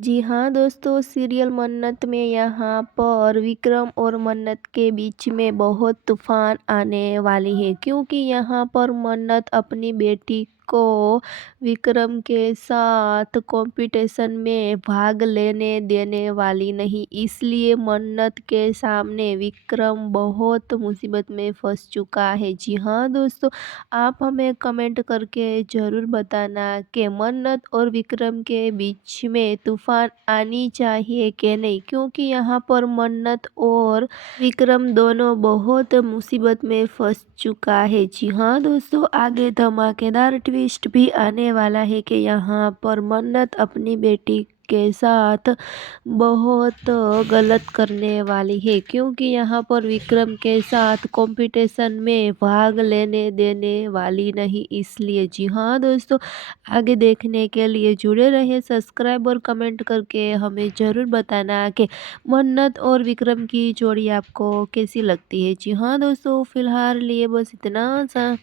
जी हाँ दोस्तों, सीरियल मन्नत में यहाँ पर विक्रम और मन्नत के बीच में बहुत तूफान आने वाली है, क्योंकि यहाँ पर मन्नत अपनी बेटी को विक्रम के साथ कंपटीशन में भाग लेने देने वाली नहीं। इसलिए मन्नत के सामने विक्रम बहुत मुसीबत में फंस चुका है। जी हाँ दोस्तों, आप हमें कमेंट करके ज़रूर बताना कि मन्नत और विक्रम के बीच में तूफान आनी चाहिए कि नहीं, क्योंकि यहाँ पर मन्नत और विक्रम दोनों बहुत मुसीबत में फंस चुका है। जी हाँ दोस्तों, आगे धमाकेदार ट्विस्ट भी आने वाला है कि यहाँ पर मन्नत अपनी बेटी के साथ बहुत गलत करने वाली है, क्योंकि यहाँ पर विक्रम के साथ कंपटीशन में भाग लेने देने वाली नहीं। इसलिए जी हाँ दोस्तों, आगे देखने के लिए जुड़े रहे, सब्सक्राइब और कमेंट करके हमें ज़रूर बताना कि मन्नत और विक्रम की जोड़ी आपको कैसी लगती है। जी हाँ दोस्तों, फिलहाल लिए बस इतना सा।